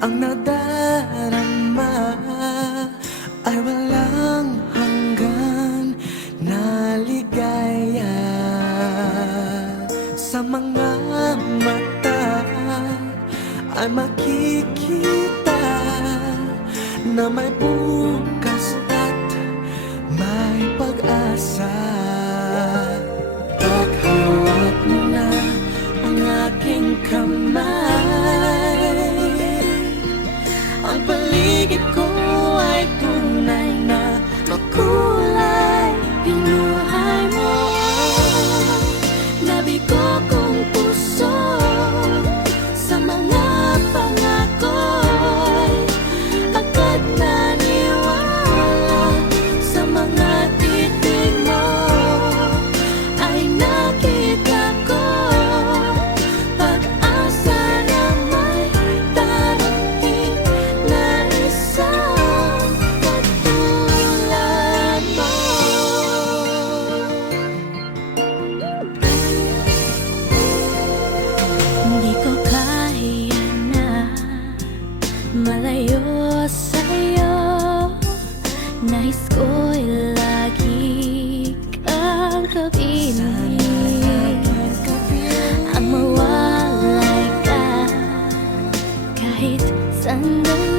Ang nadarama ay walang hanggan na ligaya. Sa mga mata ay makikita na may bukas at may pag-asa. Paghawak mo na ang aking kamay, ang paligid ko ay tunay na makulay. Binuhay mo ang nabigo kong puso sa mga pangako'y agad naniwala. Sa mga titig mo ay nakita ko pag-asa na may darating na isang katulad mo. Hindi ko kaya na malayo sa'yo. Nais ko'y lagi kang kapiling. Ang mawalay ka kahit sandali.